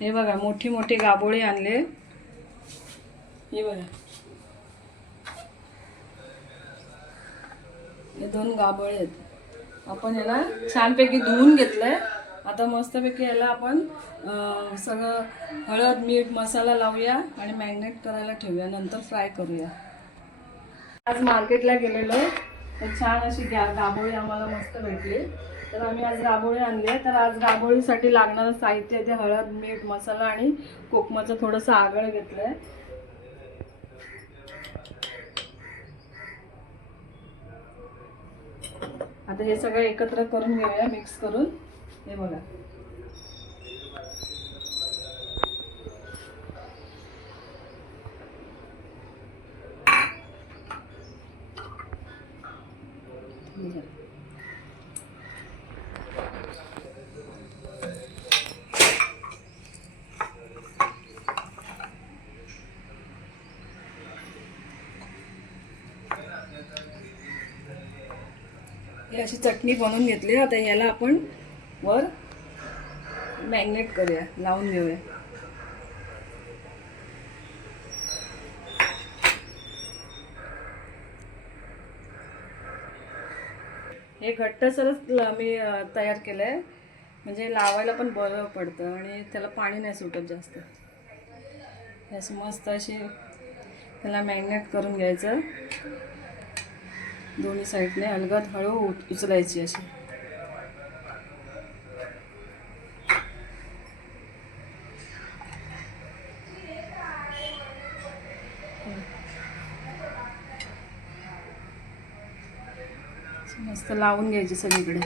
हे बघा मोठी मोठी गाबोळी आणले, हे बघा हे 2 गाबोळे आहेत। आपण याला छानपैकी धुवून घेतलंय। आता मस्तपैकी याला आपण सगळं हळद मीठ मसाला लावूया आणि मॅरिनेट करायला ठेवूया, नंतर फ्राय करूया। आज मार्केटला गेलेलो तर छान अशी गाबोळी आम्हाला मस्त भेटली, तर आम्ही आज गाबोळी आणली। तर आज गाबोळीसाठी लागणारं साहित्य ते हळद मीठ मसाला आणि कोकमाचं थोडंसं आगळ घेतलंय। आता हे सगळं एकत्र करून घेऊया, मिक्स करून। हे बघा ही अशी चटणी बनवून घेतली। आता याला आपण वर मॅरिनेट करूया, लावून घेऊया। हे घट्टसरच मी तयार केलंय, म्हणजे लावायला पण बरं पडतं आणि त्याला पाणी नाही सुटत जास्त। असं मस्त अशी त्याला मॅरिनेट करून घ्यायचं, दोन्ही साईडने अलगद हळू उचलायची अशी। मस्त लावून घ्यायची सगळीकडे।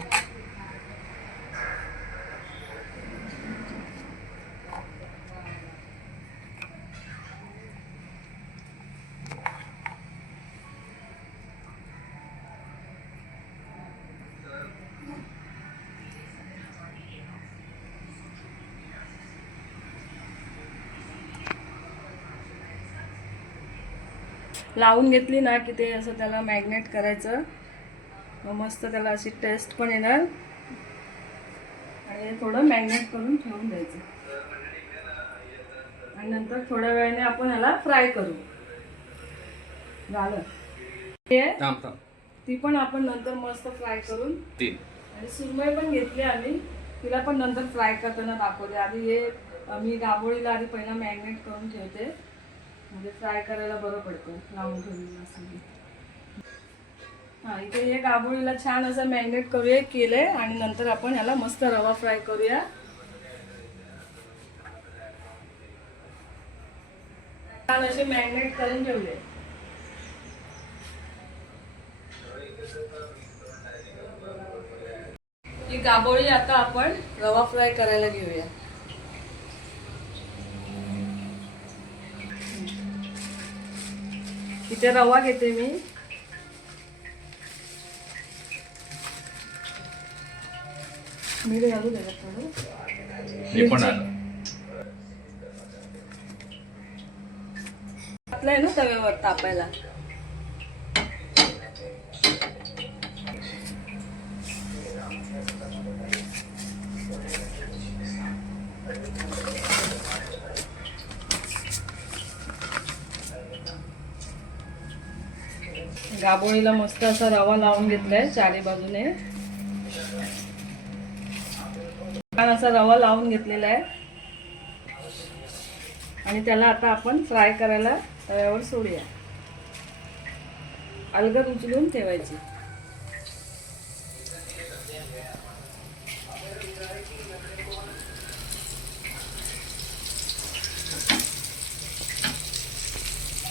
लावून घेतली ना की ते असं त्याला मॅरिनेट करायचं, मग मस्त त्याला अशी टेस्ट पण येणार आणि थोडं मॅरिनेट करून ठेवून द्यायचं आणि नंतर थोड्या वेळाने आपण ह्याला फ्राय करू। झालं ती पण आपण नंतर मस्त फ्राय करून आणि सुरमई पण घेतली आम्ही, तिला पण नंतर फ्राय करताना दाखवते। आधी हे मी गाबोळीला आधी पहिला मॅरिनेट करून ठेवते, म्हणजे फ्राय करायला बरं पडतं लावून ठेवलेलं असेल। हां, इथे हे गाबोळीला छान असं मॅरिनेट करूया केलंय आणि नंतर आपण ह्याला मस्त रवा फ्राय करूया। छान असे मॅरिनेट करून ठेवले। ही गाबोळी आता आपण रवा फ्राय करायला घेऊया। इथे रवा घेते मी, मीठ घालू द्या थोडं, घातलंय ना तव्यावर तापायला। गाबोळीला मस्त असा रवा लावून घेतलाय चारी बाजूने, छान असा रवा लावून घेतलेला आहे आणि त्याला आता आपण फ्राय करायला तव्यावर सोडूया, अलगद उचलून ठेवायची।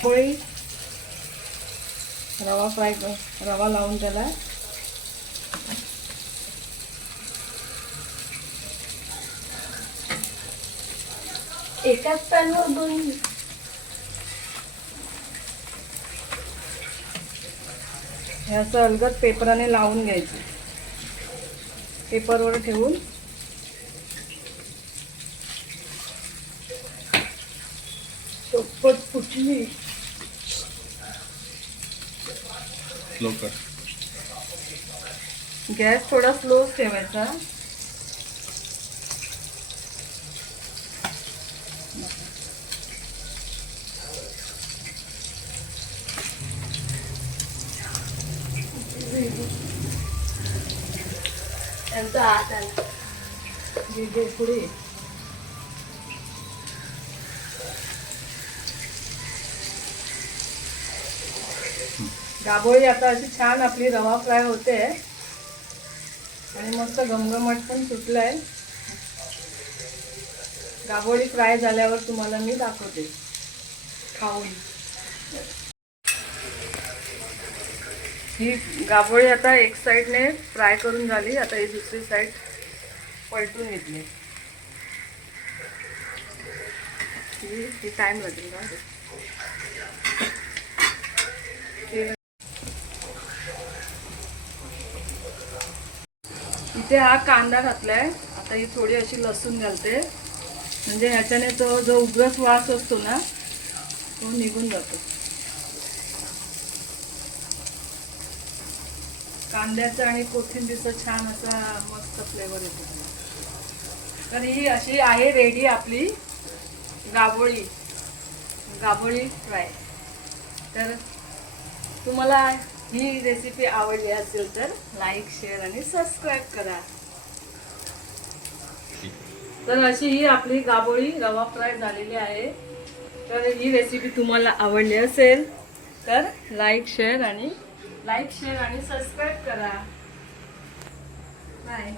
पोळी रवा लावून त्याला एकाच पॅनवर 2 हे असं अलगद पेपराने लावून घ्यायचं, पेपरवर ठेवून चोपट फुटली। गॅस थोडा स्लो ठेवायचा। पुढे गाभोळी आता अशी छान आपली रवा फ्राय होते आणि मस्त घमघमाट पण सुटलाय. गाभोळी फ्राय झाल्यावर तुम्हाला मी दाखवते खाऊन. ही गाभोळी आता एक साईडने फ्राय करून झाली. आता ही दुसरी साईड पलटून घेतली. ही टाइम लागेल का? इथे हा कांदा घातलाय. आता ही थोडी अशी लसूण घालते, म्हणजे ह्याच्याने तो जो उग्रस वास असतो ना तो निघून जातो. कांद्याचा आणि कोथिंबीरचा छान असा मस्त फ्लेवर येतो. तर ही अशी आहे रेडी आपली गाभोळी फ्राय. तर तुम्हाला ही रेसिपी आवडली असेल तर लाईक, शेअर आणि सबस्क्राईब करा. तर अशी ही आपली गाभोळी रवा फ्राय झालेली आहे. तर ही रेसिपी तुम्हाला आवडली असेल तर लाईक शेअर आणि सबस्क्राईब करा. बाय.